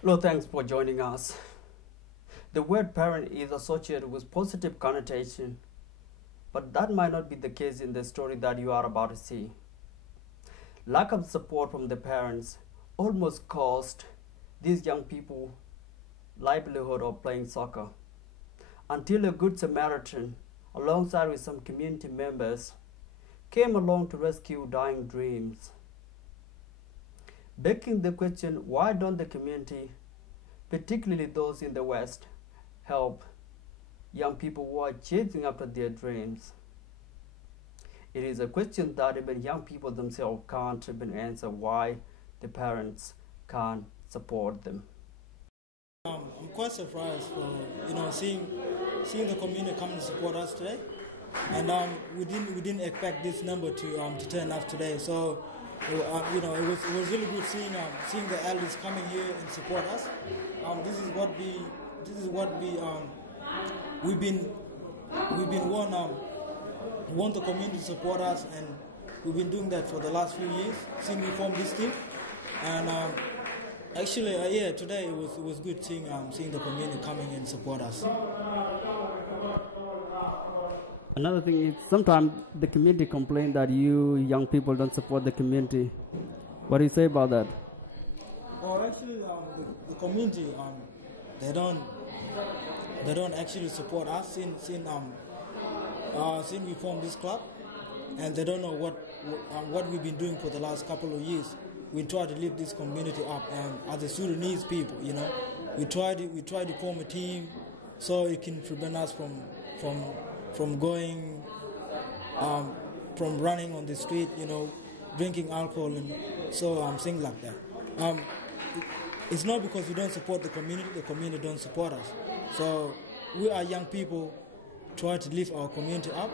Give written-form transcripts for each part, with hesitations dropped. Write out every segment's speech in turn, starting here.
Hello, thanks for joining us. The word parent is associated with positive connotation, but that might not be the case in the story that you are about to see. Lack of support from the parents almost cost these young people livelihood of playing soccer until a good Samaritan, alongside with some community members, came along to rescue dying dreams. Begging the question, why don't the community, particularly those in the West, help young people who are chasing after their dreams? It is a question that even young people themselves can't even answer why the parents can't support them. I'm quite surprised for seeing the community come to support us today, and we didn't expect this number to turn up today. So it was really good seeing the elders coming here and support us. This is what we've been want the community to support us, and we've been doing that for the last few years since we formed this team. And actually, today it was good seeing the community coming and support us. Another thing is sometimes the community complain that you young people don't support the community. What do you say about that? Well, actually, the community they don't actually support us since we formed this club, and they don't know what we've been doing for the last couple of years. We try to lift this community up, and as the Sudanese people, we try to form a team so it can prevent us from going from running on the street, drinking alcohol and things like that. It's not because we don't support the community don't support us. So we are young people try to lift our community up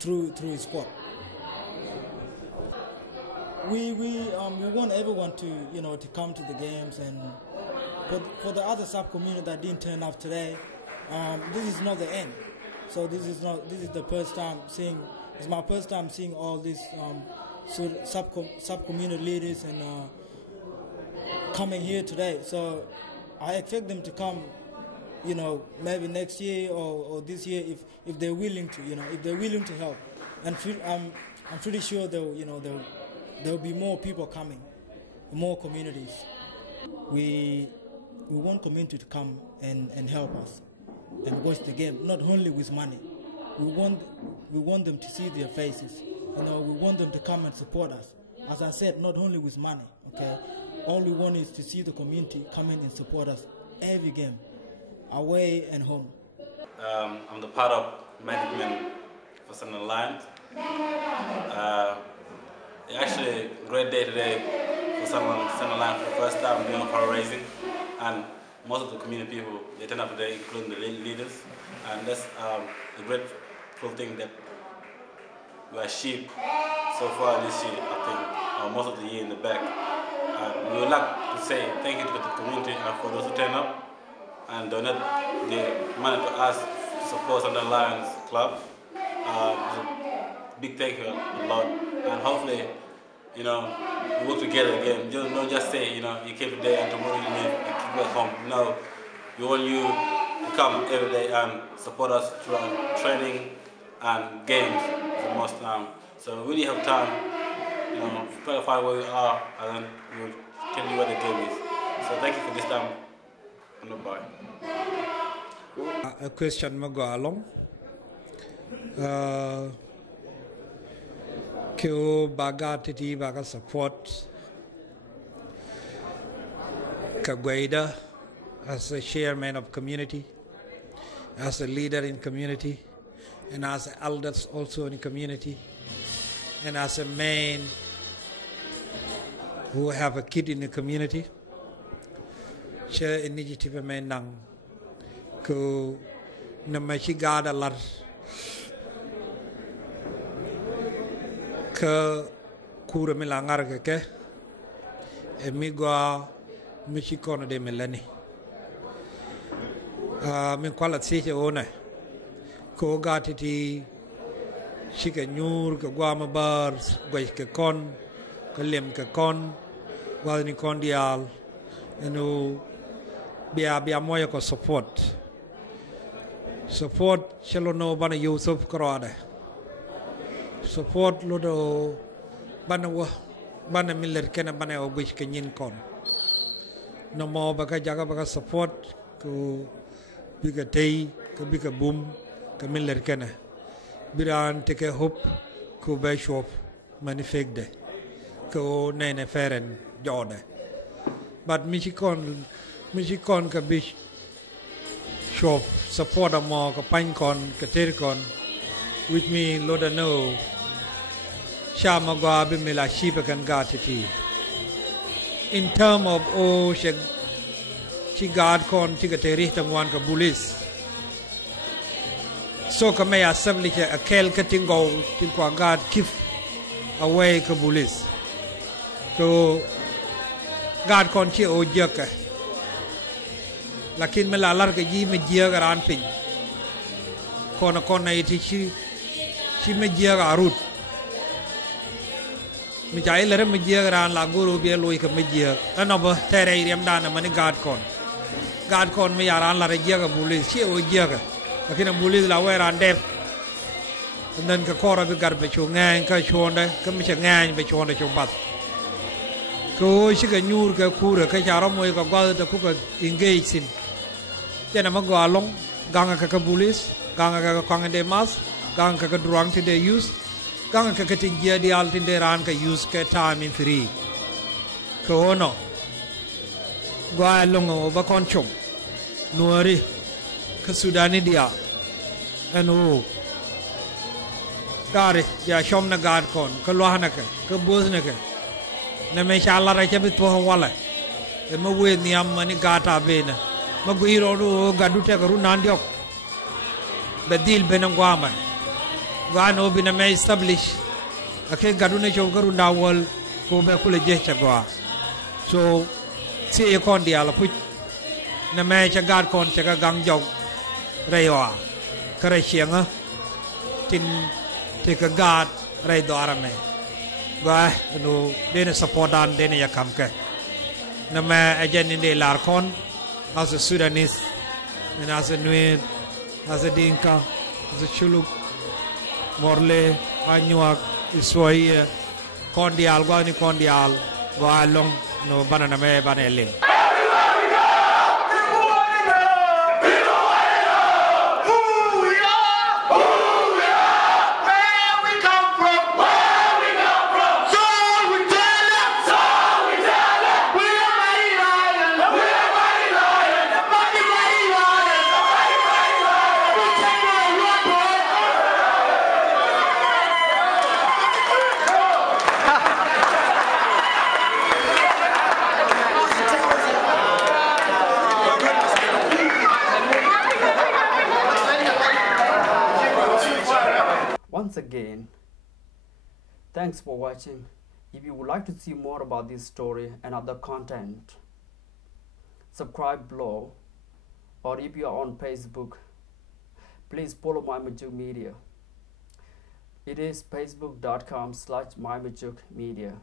through sport. We want everyone to come to the games, and for the other sub community that didn't turn up today, this is not the end. So this is the first time seeing. It's my first time seeing all these sub community leaders and coming here today. So I expect them to come, maybe next year or this year if they're willing to, if they're willing to help. And I'm pretty sure there'll be more people coming, more communities. We want community to come and help us and watch the game, not only with money. We want them to see their faces. We want them to come and support us. As I said, not only with money, okay? All we want is to see the community come in and support us every game, away and home. I'm the part of management for Southern Alliance. Actually, a great day today for Southern Alliance for the first time doing fundraising, and most of the community people, they turn up today, including the leaders, and that's a grateful thing that we achieved so far this year, I think, most of the year in the back. We would like to say thank you to the community and for those who turn up and donate the money to us to support Southern Alliance Club. Big thank you a lot, and hopefully, we work together again. Don't just say, you came today and tomorrow you keep at home. No, we want you to come every day and support us through our training and games for most time. So we really have time, to clarify where we are, and then we'll tell you what the game is. So thank you for this time, and bye. A question ma go along. Kyo baga titi baga support Kagwaida as a chairman of community, as a leader in community, and as elders also in community, and as a man who have a kid in the community. Share initiative man nang ko namashigada lar ka kura milangar ke emigwa michikono de melani min kwala sije ona ko gatiti shika nyur ka gwama bar gwai ka kon ka lem ka kon wal ni kon dial enu bia moya ko support chalo no bana Yusuf Karade support lodo bana miller kena bana obish kenyin kon no mo baka jaga baka support ku biga tei ku biga boom ku miller kena biran teke hop ku be shop manifegde ku nene feren jode but michikon ka bish shop support mo ka pan kon ka ter kon with me loda no shama gwa be mila shipa kan gatiti in term of she guard kon chi ka teri tamwan ka bulis so ka me assembly ka akel ka tingo kwa guard kif away ka bulis so guard kon chi o jaka lakin me la lar ka ji me jia garan pin kona iti chi me jia garut mi jai lere me jia garan la guru be loy ka me jia ana ba tere iriam dana mani guard kon me yaran la jia ga bulis chi o jia ga lakin bulis la we ran dep nan ka kora be gar be chu ngang ka chonde ka mi cha ngang be chonde chu bat ko shi ga nyur ka kura ka jaro moy ka gwa ta ku ka engage sin jena ma gwa long ganga ka bulis ganga ka kangde mas ganga ka durang ti de use ganga ka tinjia di al tin de ran ka use ka time in free ko ono gwa long o ba kon chum nuari ka sudani dia anu gare ya shom na gad kon ka lohana ka boz na ka na me shala ra chabi to wala e ma we ni am ni gata bena ma gu iro ru gadu te garu nandiok bedil benang gwama gano bina me establish ake gadu ne jo garu nawol ko be kule je chagwa so si e kon dia la puch na me cha gad kon cha ga gang jog rewa kare chianga tin te ka gad re do arame gwa no dene supportan dene yakam ke na me ajen inde lar kon as a Sudanese and as a Nuer, as a Dinka, as a Chuluk, Morle, Anyuak, Iswai, Kondial, Gwani Kondial, Gwalong, no banana me baneling. Once again, thanks for watching. If you would like to see more about this story and other content, subscribe below, or if you are on Facebook, please follow My Majuk Media. It is facebook.com/MyMajukMedia. Yeah.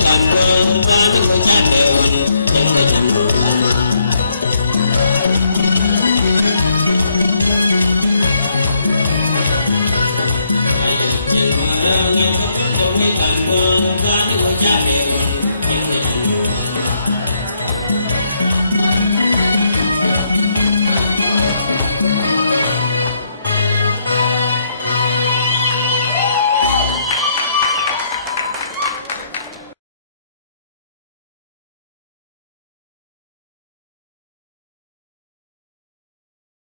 and